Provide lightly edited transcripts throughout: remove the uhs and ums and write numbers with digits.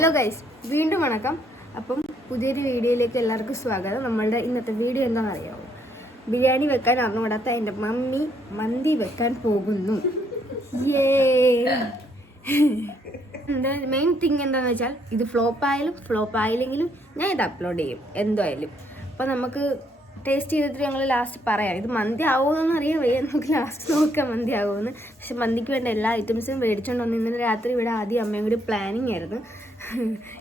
Hello guys, വീണ്ടും വണക്കം. അപ്പം പുതിയൊരു വീഡിയോയിലേക്ക് എല്ലാവർക്കും സ്വാഗതം. നമ്മളുടെ ഇന്നത്തെ വീഡിയോ എന്താണെന്ന് അറിയാമോ? ബിരിയാണി വെക്കാൻ അറിഞ്ഞുകൂടാത്ത എൻ്റെ മമ്മി മന്തി വെക്കാൻ പോകുന്നു. എൻ്റെ മെയിൻ തിങ് എന്താണെന്ന് വെച്ചാൽ ഇത് ഫ്ലോപ്പ് ആയില്ലെങ്കിലും ഞാൻ ഇത് അപ്ലോഡ് ചെയ്യും എന്തായാലും. അപ്പോൾ നമുക്ക് ടേസ്റ്റ് ചെയ്തിട്ട് ഞങ്ങൾ ലാസ്റ്റ് പറയാം ഇത് മന്തി ആവുമെന്നൊന്നും അറിയാൻ വയ്യ. നമുക്ക് ലാസ്റ്റ് നോക്കാം മന്തി ആവുമെന്ന്. പക്ഷെ മന്തിക്ക് വേണ്ട എല്ലാ ഐറ്റംസും മേടിച്ചുകൊണ്ട് വന്നു. ഇന്നലെ രാത്രി ഇവിടെ ആദ്യം അമ്മയും കൂടി പ്ലാനിങ് ആയിരുന്നു.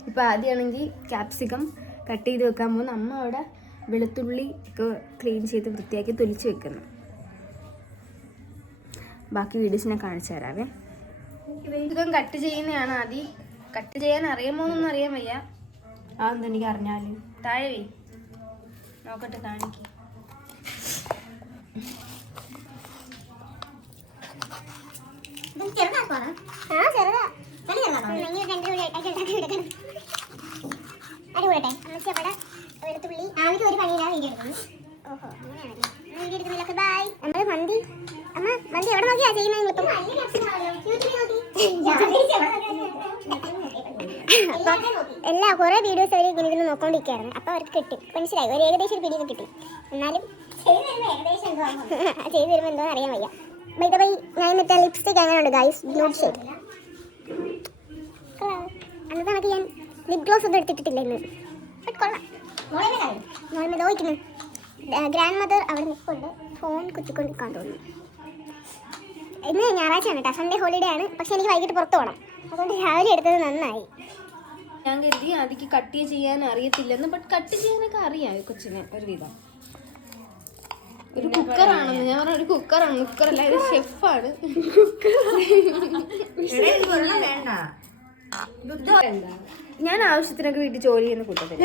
ഇപ്പോൾ ആദ്യമാണെങ്കിൽ ക്യാപ്സിക്കം കട്ട് ചെയ്ത് വെക്കാൻ പോകുന്നു. അമ്മ അവിടെ വെളുത്തുള്ളി ഒക്കെ ക്ലീൻ ചെയ്ത് വൃത്തിയാക്കി തൊലിച്ച് വെക്കുന്നു. ബാക്കി വീഡിയോസ് ഞാൻ കാണിച്ചു തരാവേ. ക്യാപ്സിക്കം കട്ട് ചെയ്യുന്നതാണ് ആദ്യം. കട്ട് ചെയ്യാൻ അറിയാമോ എന്നൊന്നും അറിയാൻ വയ്യ. അതെന്താ എനിക്ക് അറിഞ്ഞാൽ താഴെ നോക്കട്ടെ കാണിക്ക്. എല്ലാ കുറെ വീഡിയോസ് അവർ ഇങ്ങനെ നോക്കൊണ്ടിരിക്കുകയായിരുന്നു. അപ്പോൾ അവർക്ക് കിട്ടി, മനസ്സിലായി. ഒരു ഏകദേശം ഒരു പിടിയൊക്കെ കിട്ടി. എന്നാലും ചെയ്ത് വരുമ്പോൾ എന്തോ അറിയാൻ വയ്യ. ബൈ ഞാൻ മറ്റേ ലിപ്സ്റ്റിക് അങ്ങനെയുണ്ട് ഗൈസ്, ബ്ലൂ ഷെയ്ഡ്. അന്നത്തെ കണക്ക് ഞാൻ ലിപ് ഗ്ലോസ് ഒന്നും എടുത്തിട്ടില്ല ഇന്ന്. കൊള്ളാം. നോർമൽ നോക്കുന്നു. ഗ്രാൻഡ് മദർ അവിടെ നിൽക്കുന്നുണ്ട്, ഫോൺ കുത്തിക്കൊണ്ടിരിക്കാൻ തോന്നുന്നു. ഇന്ന് ഞായറാഴ്ചയാണ് കേട്ടോ, സൺഡേ ഹോളിഡേ ആണ്. പക്ഷെ എനിക്ക് വൈകിട്ട് പുറത്ത് പോകണം, അതുകൊണ്ട് രാവിലെ എടുത്തത് നന്നായി. ഞാൻ കരുതി അതിക്ക് കട്ട് ചെയ്യാൻ അറിയത്തില്ലെന്ന്. ബട്ട് കട്ട് ചെയ്യാനൊക്കെ അറിയാം കൊച്ചിനെ ഒരുവിധം. ഒരു കുക്കറാണെന്ന് ഞാൻ പറഞ്ഞ, ഒരു കുക്കറാണ്. കുക്കറല്ല, ഒരു ഷെഫാണ്. ഞാൻ ആവശ്യത്തിനൊക്കെ വീട്ടിൽ ജോലി ചെയ്യുന്ന കൂട്ടത്തില്ല.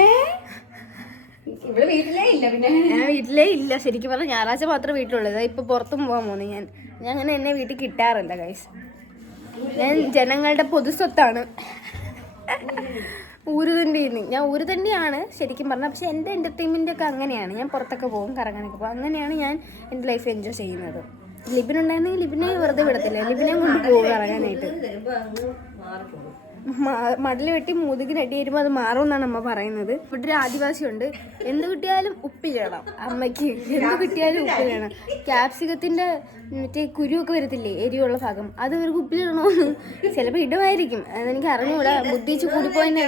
ഞാൻ വീട്ടിലേ ഇല്ല. ശരിക്കും പറഞ്ഞാൽ ഞായറാഴ്ച മാത്രമേ വീട്ടിലുള്ളത്. ഇപ്പൊ പുറത്തും പോകാൻ പോകുന്നു ഞാൻ. അങ്ങനെ എന്നെ വീട്ടിൽ കിട്ടാറില്ല ഗൈസ്. ഞാൻ ജനങ്ങളുടെ പൊതുസ്വത്താണ്. ഞാൻ ഊരുതണ്ടിയാണ് ശരിക്കും പറഞ്ഞാൽ. പക്ഷെ എൻ്റെ എൻ്റർടൈൻമെൻ്റ് ഒക്കെ അങ്ങനെയാണ്. ഞാൻ പുറത്തൊക്കെ പോകും, കറങ്ങാനൊക്കെ പോകും. അങ്ങനെയാണ് ഞാൻ എൻ്റെ ലൈഫ് എൻജോയ് ചെയ്യുന്നത്. ലിബിനുണ്ടായിരുന്നെങ്കിൽ ലിബിനെ വെറുതെ വിടത്തില്ല. ലിബിനെ കൊണ്ട് പോകും കറങ്ങാനായിട്ട്. മടല് വെട്ടി മുതുകിനടി വരുമ്പോൾ അത് മാറുമെന്നാണ് അമ്മ പറയുന്നത്. ഇവിടെ ഒരു ആദിവാസിയുണ്ട്, എന്ത് കിട്ടിയാലും ഉപ്പിലിടണം. അമ്മയ്ക്ക് എന്ത് കിട്ടിയാലും ഉപ്പിലിടണം. ക്യാപ്സിക്കത്തിൻ്റെ മറ്റേ കുരുവൊക്കെ വരത്തില്ലേ, എരിവുള്ള ഭാഗം, അത് ഇവർക്ക് ഉപ്പിലിടണമെന്ന്. ചിലപ്പോൾ ഇടുമായിരിക്കും, അതെനിക്ക് അറിഞ്ഞുകൂടാ. ബുദ്ധിച്ച് കൂടിപ്പോയെന്നേ.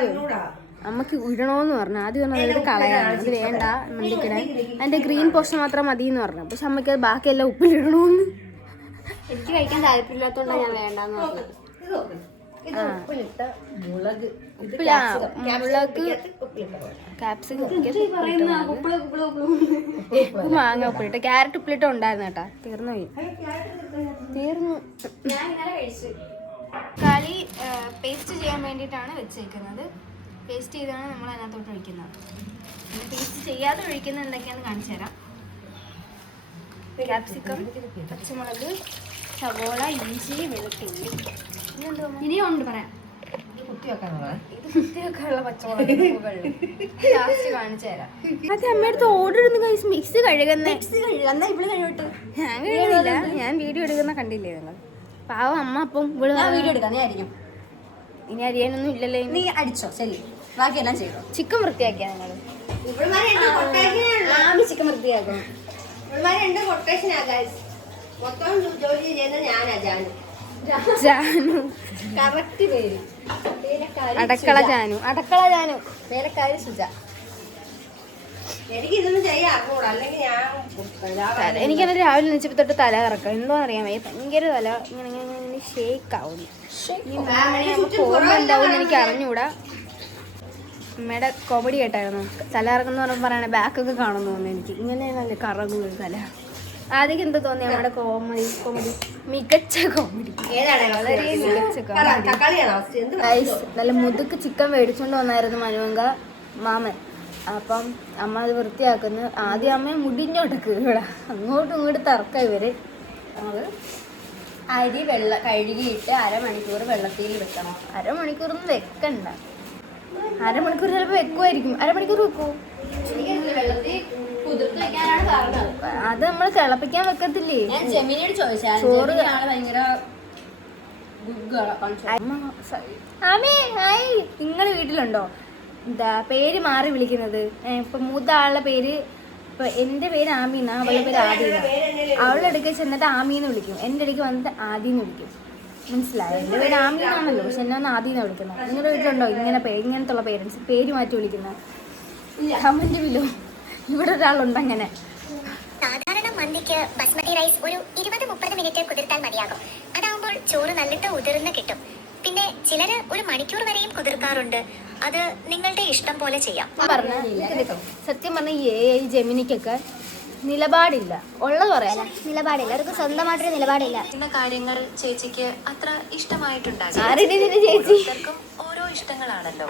അമ്മക്ക് ഇടണമെന്ന് പറഞ്ഞു. ആദ്യം പറഞ്ഞാൽ അത് കളയാണ്, അത് വേണ്ട മന്തിക്കിടാൻ, അതിൻ്റെ ഗ്രീൻ പോർഷൻ മാത്രം മതി എന്ന് പറഞ്ഞു. പക്ഷെ അമ്മയ്ക്ക് അത് ബാക്കിയെല്ലാം ഉപ്പിലിടണമെന്ന്. എനിക്ക് കഴിക്കാൻ താല്പര്യമില്ലാത്തതുകൊണ്ടാണ് ഞാൻ വേണ്ടെന്ന് പറഞ്ഞത്. മുളക് ക്യാപ്സിക്കം മാങ്ങ ഉപ്പിലിട്ട്, ക്യാരറ്റ് ഉപ്പിലിട്ട് ഉണ്ടായിരുന്നു കേട്ടാ. തീർന്നു. കളി പേസ്റ്റ് ചെയ്യാൻ വേണ്ടിയിട്ടാണ് വെച്ചേക്കുന്നത്. പേസ്റ്റ് ചെയ്താണ് നമ്മൾ അതിനകത്തോട്ട് ഒഴിക്കുന്നത്. പിന്നെ പേസ്റ്റ് ചെയ്യാതെ ഒഴിക്കുന്നത് എന്തൊക്കെയാണെന്ന് കാണിച്ചു തരാം. ക്യാപ്സിക്കം, പച്ചമുളക്, സവോള, ഇഞ്ചി, വെളുത്തുള്ളി. ഇനിയുണ്ട് പറയാം. ഇത് കുത്തിവെക്കാനുള്ള പച്ചമുളക് ലാസ്റ്റ് കാണിച്ചു തരാം. അത് അമ്മയടുത്ത് ഓർഡർ ഇടുന്ന കൈസ്. മിക്സ് കഴുകുന്ന ഞാൻ കഴുകുന്നില്ല, ഞാൻ വീഡിയോ എടുക്കുന്ന കണ്ടില്ലേ നിങ്ങൾ. പാവം അമ്മ. അപ്പം വീഡിയോ എടുക്കാം. ഇനി അരിയാനൊന്നും ഇല്ലല്ലോ. നീ അടിച്ചോ, ശരി. ബാക്കിയെല്ലാം ചെയ്തോ. ചിക്കൻ വൃത്തിയാക്കിയാ നിങ്ങൾ? ചിക്കൻ വൃത്തിയാക്കും. ജാനു കറക്റ്റ് പേര്. അടക്കള ജാനു. വേലക്കാരി സുജ. എനിക്കത് രാവിലെ എണീച്ചപ്പോൾ തൊട്ട് തല കറക്കാം. എന്തോ അറിയാൻ വയ്യ, ഭയങ്കര തല ഇങ്ങനെ ഷേക്ക് ആവുന്നു. പോകുമ്പോൾ എന്താവും എനിക്ക് അറിഞ്ഞൂടാ. അമ്മയുടെ കോമഡി കേട്ടായിരുന്നു. തല ഇറങ്ങുന്ന പറഞ്ഞപ്പോൾ പറയണേ ബാക്കൊക്കെ കാണുന്നു തോന്നുന്നു. എനിക്ക് ഇങ്ങനെയാണല്ലേ കറങ്ങുന്നത് തല. ആദ്യം എന്ത് തോന്നി നമ്മുടെ കോമഡി മികച്ച കോമഡി. വളരെ മികച്ച കോമഡി. നല്ല മുതുക്ക് ചിക്കൻ മേടിച്ചോണ്ട് വന്നായിരുന്നു മനുവങ്ക മാമൻ. അപ്പം അമ്മ അത് വൃത്തിയാക്കുന്നു. ആദ്യം അമ്മ മുടിഞ്ഞോട്ടൊക്കെ ഇവിടെ അങ്ങോട്ടും ഇങ്ങോട്ട് തറക്ക ഇവര്. അത് അരി കഴുകിയിട്ട് അരമണിക്കൂർ വെള്ളത്തിൽ വെക്കണം. അരമണിക്കൂറൊന്നും വെക്കണ്ട. അരമണിക്കൂർ ചിലപ്പോൾ വെക്കുമായിരിക്കും. അരമണിക്കൂർ വെക്കൂ. വെള്ളത്തിൽ അത് നമ്മൾ തിളപ്പിക്കാൻ വെക്കത്തില്ലേ? ചോറ് ഭയങ്കര നിങ്ങള് വീട്ടിലുണ്ടോ എന്താ പേര് മാറി വിളിക്കുന്നത്? ഇപ്പൊ മൂത്ത ആളുടെ പേര്, ഇപ്പൊ എന്റെ പേര് ആമീന, അവളുടെ പേര് ആദീന. അവളുടെ അടുക്ക് ചെന്നിട്ട് ആമീന്ന് വിളിക്കും, എന്റെ അടുക്ക് വന്നിട്ട് ആദീന്ന് വിളിക്കും. മനസ്സിലായോ? എന്റെ പേര് ആമീനാണല്ലോ, പക്ഷെ എന്നെ ഒന്ന് ആദീന്ന് വിളിക്കുന്നത്. നിങ്ങളുടെ വീട്ടിലുണ്ടോ ഇങ്ങനത്തെ ഉള്ള പേരൻസ് പേര് മാറ്റി വിളിക്കുന്നത്? Comment below. ഇവിടെ ഒരാളുണ്ട് അങ്ങനെ. സാധാരണ മന്തിക്ക് ബസ്മതി റൈസ് ഒരു 20-30 മിനിറ്റ് കുതിർത്താൽ മതിയാകും. അതാവുമ്പോൾ ചോറ് നല്ലിട്ട് ഉതിർന്ന് കിട്ടും. പിന്നെ ചിലര് ഒരു മണിക്കൂർ വരെയും കുതിർക്കാറുണ്ട്. അത് നിങ്ങളുടെ ഇഷ്ടം പോലെ ചെയ്യാം. സത്യം പറഞ്ഞ ഈ AI ജെമിനിക്കൊക്കെ നിലപാടില്ല, ഉള്ളത് പറയാല നിലപാടില്ല, അവർക്ക് സ്വന്തമായിട്ടൊരു നിലപാടില്ല. ഇന്ന കാര്യങ്ങൾ ചേച്ചിക്ക് അത്ര ഇഷ്ടമായിട്ടുണ്ടാകും. ചേച്ചി ഓരോ ഇഷ്ടങ്ങളാണല്ലോ.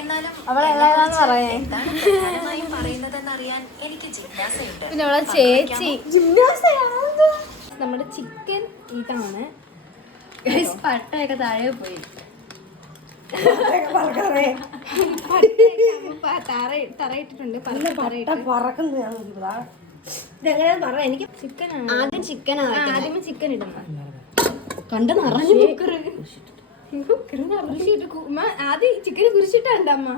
എന്നാലും അവളെല്ലാന്ന് പറയാൻ എന്താണ് പ്രധാനമായും പറയുന്നതെന്നറിയാൻ എനിക്ക് ജിജ്ഞാസയുണ്ട്. പിന്നെ അവളെ ചേച്ചി നമ്മുടെ ചിക്കൻ ഇതാണ്. പട്ടയൊക്കെ താഴെ പോയി. തറയിട്ടിട്ടുണ്ട്. എനിക്ക് ചിക്കനാണ് ആദ്യം. ആദ്യമേ ചിക്കൻ ഇടുന്ന കണ്ട നിറഞ്ഞു ആദ്യം ചിക്കൻ കുരിശിട്ടുണ്ട് അമ്മ.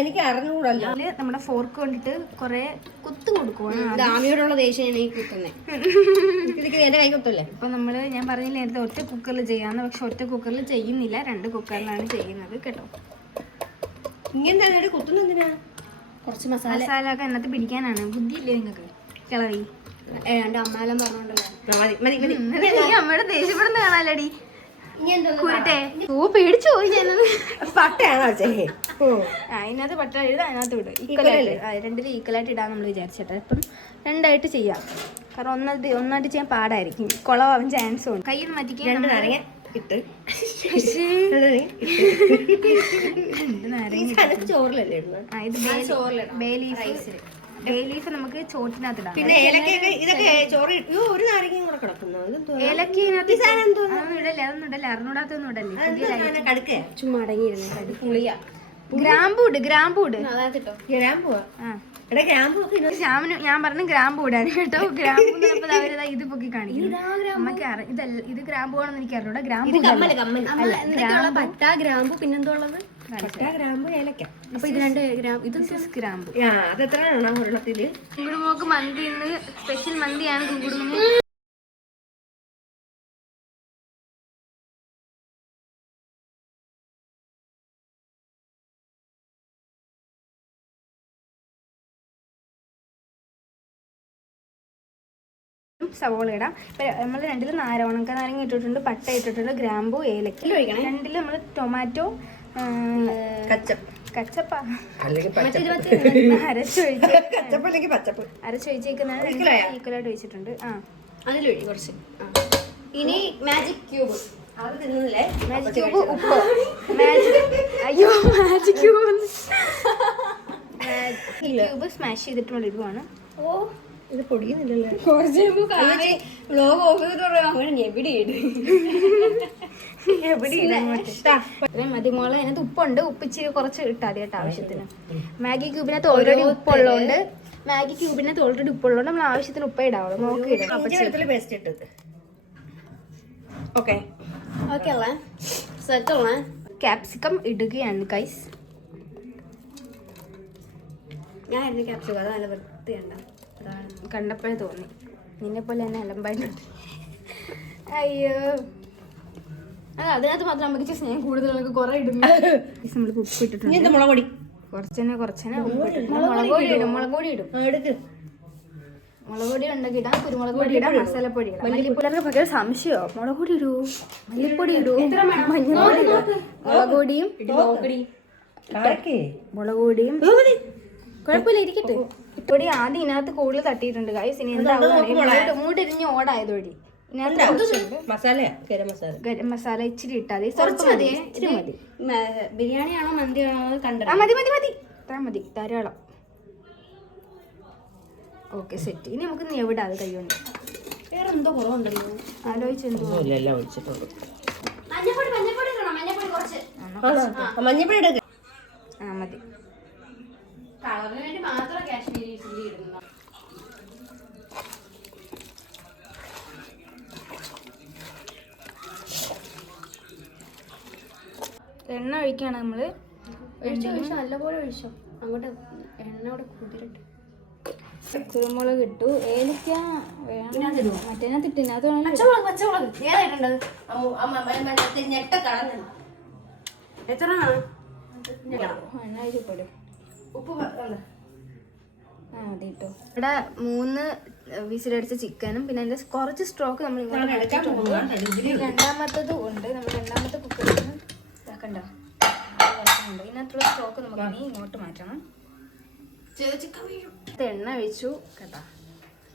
എനിക്ക് അറിഞ്ഞുകൂടല്ലോ. നമ്മുടെ ഫോർക്ക് കൊണ്ടിട്ട് കൊറേ കുത്ത് കൊടുക്കുവാണ്. ആമിയോടുള്ള ദേഷ്യം ഈ കുത്തുന്നേ എന്റെ കൈ കുത്തല്ലേ. ഇപ്പൊ നമ്മള് ഞാൻ പറഞ്ഞില്ല നേരത്തെ ഒറ്റ കുക്കറിൽ ചെയ്യാന്ന്, പക്ഷെ ഒറ്റ കുക്കറിൽ ചെയ്യുന്നില്ല, 2 കുക്കറിലാണ് ചെയ്യുന്നത് കേട്ടോ. ഇങ്ങനെ തന്നെ കുത്തുന്ന എന്തിനാ? കുറച്ച് മസാല ഒക്കെ അതിനകത്ത് പിടിക്കാനാണ്. ബുദ്ധിയില്ലേ നിങ്ങൾക്ക് കിളവി? എന്റെ അമ്മാലും പറഞ്ഞോണ്ടല്ലോ. അമ്മയുടെ ദേഷ്യപ്പെടുന്ന കാണാലടി. പേടിച്ചു പോയി ഞാനത്. പട്ടയാണോ? അതിനകത്ത് പട്ട എഴുതാം, അതിനകത്ത് വിടും. ഈക്വലായിട്ട് 2 ഈക്വലായിട്ട് ഇടാൻ നമ്മൾ വിചാരിച്ചിട്ട്. അപ്പം 2 ചെയ്യാം. കാരണം ഒന്നായിട്ട് ചെയ്യാൻ പാടായിരിക്കും, കുളവാൻ ചാൻസ് ഉണ്ട്. കയ്യിൽ മാറ്റിക്കാൻ ചോറിലല്ലേ ബേ ലീഫ് നമുക്ക് ചോറ്റിനകത്തിടാം. പിന്നെ ഇതൊക്കെ ചോറ് ഒരു നാരങ്ങയും കൂടെ കിടക്കുന്നു. അതൊന്നും ഇടല്ലേ, അറിഞ്ഞൂടാത്തൊന്നും ഇടല്ലേ. കടുക്കേ ചുമ്മാ അടങ്ങിയിരുന്നു. പുളിയാ. ഗ്രാമ്പൂ ഇട്. ഗ്രാമ്പുവാ? എടാ ഗ്രാമ്പു ശ്യാമിന് ഞാൻ പറഞ്ഞു ഗ്രാമ്പൂ ഇടാൻ കേട്ടോ. ഗ്രാമ്പൂ അവരിതാ ഇത് പൊക്കി കാണിക്കും. നമുക്ക് ഇതല്ല, ഇത് ഗ്രാമ്പൂ ആണെന്ന് എനിക്ക് അറിഞ്ഞൂടാ. ഗ്രാമ്പൂ പട്ട ഗ്രാമ്പു പിന്നെന്തോ ഉള്ളത്? ഗ്രാമ്പു ഏലക്ക. അപ്പൊ ഇത് 2 ഗ്രാം. ഇത് ഗ്രാമ്പൂ. അത് എത്ര എണ്ണം ഉരുളത്തില്? കുങ്കുടുമോക്ക് മന്തി ഇന്ന് സ്പെഷ്യൽ മന്തിയാണ്. കുങ്കുടുമോ സവോള ഇടാം. നമ്മൾ 2 ഉണക്ക നാരങ്ങ ഇട്ടിട്ടുണ്ട്, പട്ട ഇട്ടിട്ടുണ്ട്, ഗ്രാമ്പൂ, ഏലക്ക. 2 നമ്മൾ ടൊമാറ്റോ കച്ചപ്പ അരച്ചൊഴിച്ചേക്കുന്നതാണ്. ഈക്വലായിട്ട് ഒഴിച്ചിട്ടുണ്ട്. അതിലൊഴി കുറച്ച്. ഇനി മാജിക് ക്യൂബ്. അത് തിന്നുന്നില്ലേ? മാജിക് ക്യൂബ്, ഉപ്പ്. അയ്യോ മാജിക് ക്യൂബ് സ്മാഷ് ചെയ്തിട്ടുള്ള ഇടുവാണ്. ഇത് പൊടിയുന്നില്ലല്ലോ. മതിമോളെ അതിനകത്ത് ഉപ്പുണ്ട്. ഉപ്പ് ഇച്ചിരി കുറച്ച് ഇട്ടാൽ മതി കേട്ടോ ആവശ്യത്തിന്. മാഗി ക്യൂബിനകത്ത് ഓൾറെഡി ഉപ്പുള്ളതുകൊണ്ട് നമ്മൾ ആവശ്യത്തിന് ഉപ്പ ഇടാവുള്ളൂ. നോക്കി ഇടാം. പേസ്റ്റ് ഇട്ടത്. ഓക്കെ ക്യാപ്സിക്കം ഇടുകയാണ് ഗൈസ്. ഞാൻ ക്യാപ്സിക്കം അത് നല്ല വൃത്തിയുണ്ട. കണ്ടപ്പോഴേ തോന്നി നിന്നെ പോലെ തന്നെ അലമ്പായിട്ടുണ്ട്. അയ്യോ അതിനകത്ത് മാത്രം നമുക്ക് സ്നേഹം കൂടുതലൊക്കെ കുറെ ഇടും. നമ്മൾ ഉപ്പ് ഇട്ടിട്ടുണ്ട്. മുളക് പൊടി കുറച്ചെന്നെ മുളക് പൊടി ഇടും. മുളക് പൊടി ഉണ്ടാക്കിയിടാം, കുരുമുളക് പൊടി ഇടാം, മസാലപ്പൊടി ഇടാം. മല്ലിപ്പൊടിയൊക്കെ ഭയങ്കര സംശയമോ? മുളക് പൊടി ഇടൂ, മല്ലിപ്പൊടി ഇടൂ, മഞ്ഞൾപ്പൊടി ഇടൂ, മുളക് പൊടിയും കുഴപ്പമില്ല ഇരിക്കട്ടെ. പൊടി ആദ്യം ഇതിനകത്ത് കൂടുതൽ തട്ടിയിട്ടുണ്ട് ഗൈസ്. ഇനി എന്താ മൂടിരിഞ്ഞ് ഓടായതോടി ഗരം മസാല ഇച്ചിരി ഇട്ടാൽ മതി. ഇച്ചിരി മതി. ബിരിയാണിയാണോ മന്തിയാണോ കണ്ടത്? മതി മതി മതി, ഇത്ര മതി, ധാരാളം. Okay set. ഇനി നമുക്ക് എവിടെ അത് കൈകൊണ്ട് വേറെ എന്തോ കുറവുണ്ടല്ലോ. ആലോചിച്ചെന്തോ മഞ്ഞപ്പൊടി എടുക്ക. മതി. കളറിന് വേണ്ടി മാത്രം കാശ്മീരി ചില്ലി ഇടുന്നു. എണ്ണ ഒഴിക്കുകയാണ് നമ്മൾ. നല്ലപോലെ ഒഴിച്ചോ, അങ്ങോട്ട് എണ്ണ കൂടെ കുതിരട്ടെ. കുരുമുളക് ഇട്ടു, ഏലക്ക മറ്റേതിനകത്ത് ഇട്ട് പച്ചമുളക് ഏതായിട്ടുണ്ടത്? എത്ര എണ്ണ ഒഴിച്ചപ്പോഴും ഉപ്പ് ആ മതി കേട്ടോ. ഇവിടെ 3 വിസിലടിച്ച ചിക്കനും പിന്നെ അതിൻ്റെ കുറച്ച് സ്ട്രോക്ക് നമ്മൾ രണ്ടാമത്തതും ഉണ്ട്. നമ്മൾ രണ്ടാമത്തെ കുക്കറിൽ ഇതാക്കണ്ട കുറച്ചുണ്ട്. ഇതിനകത്തുള്ള സ്ട്രോക്ക് നമുക്ക് ഇനി ഇങ്ങോട്ട് മാറ്റണം. എണ്ണ ഒഴിച്ചു കേട്ടോ,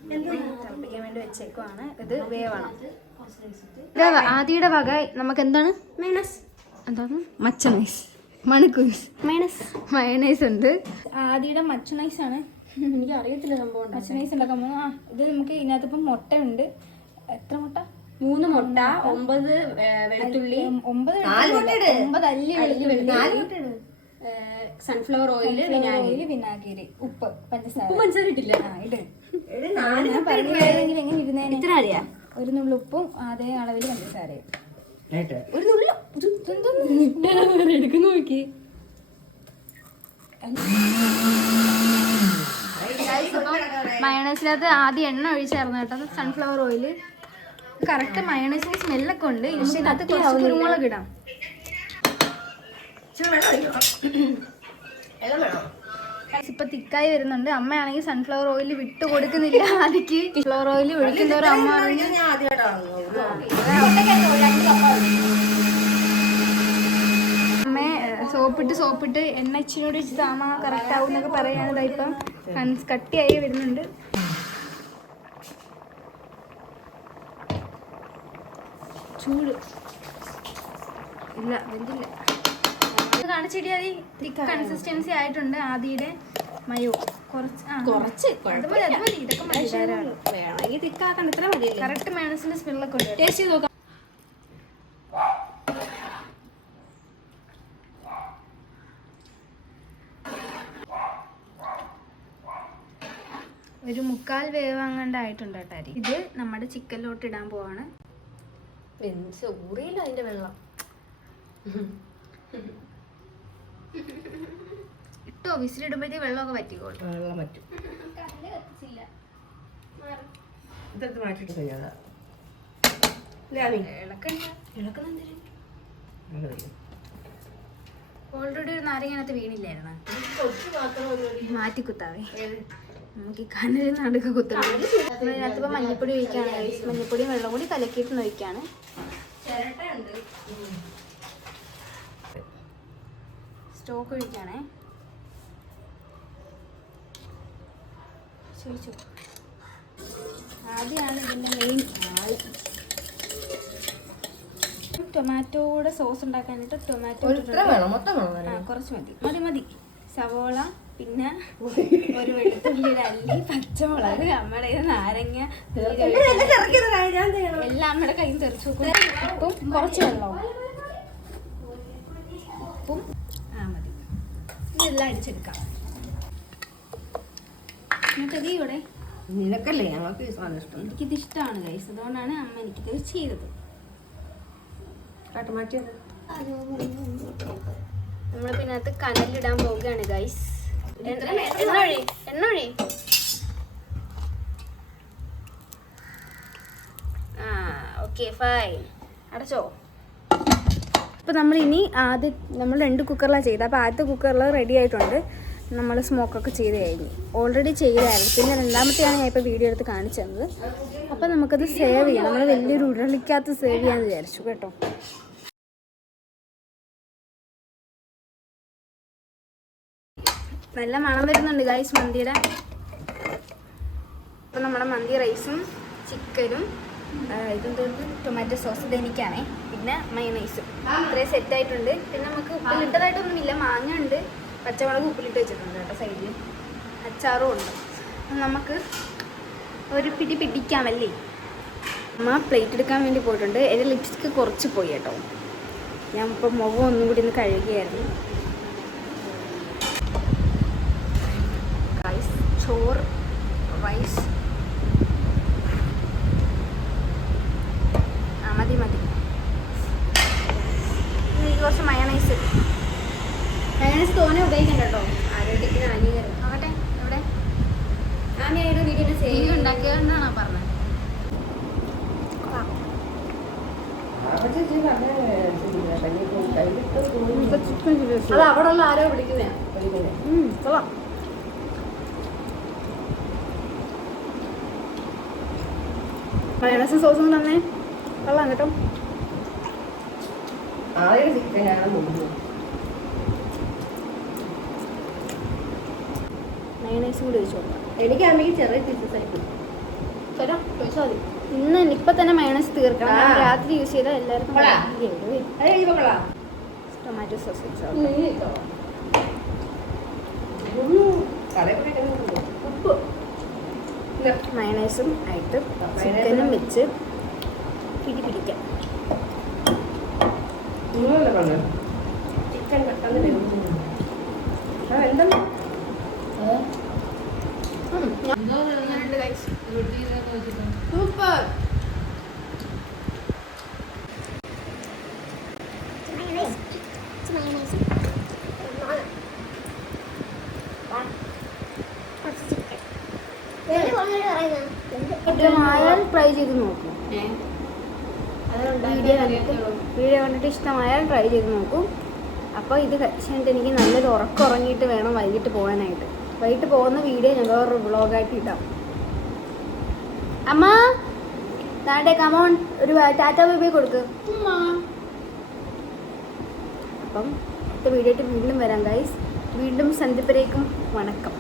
തിളപ്പിക്കാൻ വേണ്ടി വെച്ചേക്കുവാണ്. ഇത് വേവണം. ആദിയുടെ വക നമുക്ക് എന്താണ് എന്താണ് മച്ചനൈസ് മണിക്കൂസ് മയണൈസ് ഉണ്ട്. ആദിയുടെ മച്ചനൈസ് ആണ്. എനിക്ക് അറിയത്തില്ല സംഭവം. മച്ചനൈസ് ഉണ്ടാക്കാൻ പോകുന്നു. ഇത് നമുക്ക് ഇതിനകത്ത് ഇപ്പം മുട്ടയുണ്ട്. എത്ര മുട്ട? 3 മുട്ട, 9 വെളുത്തുള്ളി, 9 അല്ലി സൺഫ്ലവർ ഓയിൽ, വിനാഗിരി, ഉപ്പ്, പഞ്ചസാര. പഞ്ചസാര ഇട്ടില്ല. ഇട്. ഞാൻ പറഞ്ഞില്ലെങ്കിൽ എങ്ങനെ ഇരുന്നേനെ. ഇത്ര അറിയാ? ഒരു നുള്ളു ഉപ്പും അതേ അളവിൽ പഞ്ചസാരയും. ഒരു നുള്ളു എടുക്കുന്നു നോക്കി. മയണൈസിനകത്ത് ആദ്യം എണ്ണ ഒഴിച്ചായിരുന്നു കേട്ടോ, സൺഫ്ലവർ ഓയിൽ. കറക്റ്റ് മയണൈസിന് സ്മെല്ലൊക്കെ ഉണ്ട്. ഇതിനകത്ത് കുറച്ച് കുരുമുളക് ഇടാം. ഇപ്പൊ തിക്കായി വരുന്നുണ്ട്. അമ്മയാണെങ്കിൽ സൺഫ്ലവർ ഓയിൽ വിട്ടു കൊടുക്കുന്നില്ല. ആദ്യക്ക് ഫ്ലവർ ഓയിൽ ഒഴിക്കുന്നവരും അമ്മ അമ്മ സോപ്പിട്ട് എണ്ണ ഇച്ചിനോട് വെച്ച് താമ കറക്റ്റ് ആവും എന്നൊക്കെ പറയാണ്. ഇപ്പം കട്ടിയായി വരുന്നുണ്ട്. ചൂട് ഇല്ല വെന്തില്ല. കാണിച്ചിടി മതി. തിക്ക് കൺസിസ്റ്റൻസി ആയിട്ടുണ്ട്. ആദിയുടെ മയോ കുറച്ച് അത് മതി. ഇതൊക്കെ മതി. വേണമെങ്കിൽ തിക്കാക്കണ്ട, ഇത്ര മതി. കറക്റ്റ് മയോണൈസിന്റെ സ്മെല്ലൊക്കെ ഉണ്ട്. ടേസ്റ്റ് ചെയ്ത് നോക്കാം. ഒരു 3/4 വേവാങ്ങണ്ടായിട്ടുണ്ട് കേട്ടോ അരി. ഇത് നമ്മുടെ ചിക്കനിലോട്ട് ഇടാൻ പോവാണ്. ഊറിയില്ല അതിന്റെ വെള്ളം. ഇട്ടോ വിസിലിടുമ്പോഴത്തേക്ക് വെള്ളമൊക്കെ പറ്റിക്കോട്ടെ. വെള്ളം പറ്റും. ഇതെടുത്ത് മാറ്റിട്ട് കഴിഞ്ഞാൽ ഓൾറെഡി ഒരു നാരങ്ങനകത്ത് വീണില്ലായിരുന്നു. മാറ്റി കുത്താവേ. നമുക്ക് ഈ കനലിൽ നടുക്ക് കുത്തണം. ഇതിനകത്ത് ഇപ്പം മഞ്ഞപ്പൊടി ഒഴിക്കുകയാണ്. മഞ്ഞപ്പൊടിയും വെള്ളം കൂടി കലക്കിയിട്ട് ഒഴിക്കുകയാണ്. സ്റ്റോക്ക് ഒഴിക്കുകയാണേ. ചോദിച്ചു ആദ്യമാണ് ഇതിൻ്റെ മെയിൻ ആള്. ടൊമാറ്റോയുടെ സോസ് ഉണ്ടാക്കാനായിട്ട് ടൊമാറ്റോ കുറച്ച് മതി. സവോള, പിന്നെ ഒരു വെളുത്തുള്ളിയുടെ അല്ലി, പച്ചമുളക്, നമ്മുടെ നാരങ്ങ, എല്ലാം നമ്മുടെ കയ്യിൽ തെറിച്ചു വെക്കും. ഉപ്പും കുറച്ച് വെള്ളവും. ഉപ്പും മതി. ഇതെല്ലാം അടിച്ചെടുക്കാം. നമുക്കത് ഇവിടെ നിനക്കല്ലേ ഞങ്ങൾക്ക് സാധനം ഇഷ്ടം. എനിക്കിത് ഇഷ്ടമാണ് ഗൈസ്. അതുകൊണ്ടാണ് അമ്മ എനിക്കിത് ചെയ്തത്. നമ്മൾ പിന്നെ അത് കനലിടാൻ പോവുകയാണ് ഗൈസ്. എണ്ണൊഴി. Okay fine. അടച്ചോ. അപ്പോൾ നമ്മളിനി നമ്മൾ 2 കുക്കറിലാണ് ചെയ്തത്. അപ്പോൾ ആദ്യത്തെ കുക്കറിൽ റെഡി ആയിട്ടുണ്ട്. നമ്മൾ സ്മോക്കൊക്കെ ചെയ്ത് കഴിഞ്ഞു. ഓൾറെഡി ചെയ്തായിരുന്നു. പിന്നെ രണ്ടാമത്തെയാണ് ഞാൻ ഇപ്പോൾ വീഡിയോ എടുത്ത് കാണിച്ചു തന്നത്. അപ്പോൾ നമുക്കത് സേവ് ചെയ്യാം. നമ്മൾ വലിയൊരു ഉരുളിക്കകത്ത് സേവ് ചെയ്യാമെന്ന് വിചാരിച്ചു കേട്ടോ. നല്ല മണം വരുന്നുണ്ട് ഗൈസ് മന്തിയുടെ. അപ്പോൾ നമ്മുടെ മന്തി റൈസും ചിക്കനും ഇതെന്തൊരു ടൊമാറ്റോ സോസ് ഇതെനിക്കാണേ, പിന്നെ മയണൈസും ഇത്രയും സെറ്റായിട്ടുണ്ട്. പിന്നെ നമുക്ക് ഉപ്പിലിട്ടതായിട്ടൊന്നുമില്ല. മാങ്ങ ഉണ്ട്, പച്ചമുളക് ഉപ്പിലിട്ട് വെച്ചിട്ടുണ്ട് കേട്ടോ സൈഡിൽ. അച്ചാറും ഉണ്ട്. നമുക്ക് ഒരു പിടിക്കാമല്ലേ. അമ്മ പ്ലേറ്റ് എടുക്കാൻ വേണ്ടി പോയിട്ടുണ്ട്. എൻ്റെ ലിപ്സ്റ്റിക്ക് കുറച്ച് പോയി കേട്ടോ. ഞാൻ ഇപ്പോൾ മുഖം ഒന്നും കൂടി ഒന്ന് കഴുകിയായിരുന്നു. ചോറ്, റൈസ്, മതി. കുറച്ച് മയണൈസ് തോനെ ഉപയോഗിക്കണ്ട കേട്ടോ, ആരോഗ്യത്തിന് ഹാനികരം. നോക്കട്ടെ എവിടെ ആമിയുടെ വീഡിയോയുടെ സേവ് ഉണ്ടാക്കിയതെന്നാണോ പറഞ്ഞത്? അത് അവിടെ ഉള്ള ആരോ പിടിക്കുന്നയാ. കൊള്ളാം. മയണൈസും സോസും തന്നെ കൊള്ളാം കേട്ടോ. മയണൈസും കൂടി ഒഴിച്ചു കൊടുക്കാം. എനിക്ക് അമ്മയ്ക്ക് ചെറിയ പീസസ് ആയിട്ട് തരാം, ചോദിച്ചാൽ മതി. ഇന്ന് ഇപ്പൊ തന്നെ മയണൈസ് തീർക്കണം. കാരണം രാത്രി യൂസ് ചെയ്താൽ എല്ലാവർക്കും ടൊമാറ്റോ സോസ് വെച്ചോ. ഉപ്പ് മയണൈസും ആയിട്ട് ചിക്കനും വെച്ച് പിടിക്കാം. ചിക്കൻ പെട്ടെന്ന് എന്താ സൂപ്പർ. ഇഷ്ടമായാൽ ട്രൈ ചെയ്ത് നോക്കൂ. വീഡിയോ കണ്ടിട്ട് ഇഷ്ടമായാൽ ട്രൈ ചെയ്ത് നോക്കൂ. അപ്പോൾ ഇത് കഴിച്ചിട്ട് എനിക്ക് നല്ലൊരു ഉറക്കം ഉറങ്ങിയിട്ട് വേണം വൈകിട്ട് പോകാനായിട്ട്. വൈകിട്ട് പോകുന്ന വീഡിയോ ഞാൻ വേറൊരു വ്ളോഗായിട്ട് ഇടാം. അമ്മ താഴെ കമോൺ ഒരു ടാറ്റ ബൈ കൊടുക്ക്. അപ്പം അടുത്ത വീഡിയോ ആയിട്ട് വീണ്ടും വരാം ഗൈസ്. വീണ്ടും സന്ധിപ്പരേക്കും വണക്കം.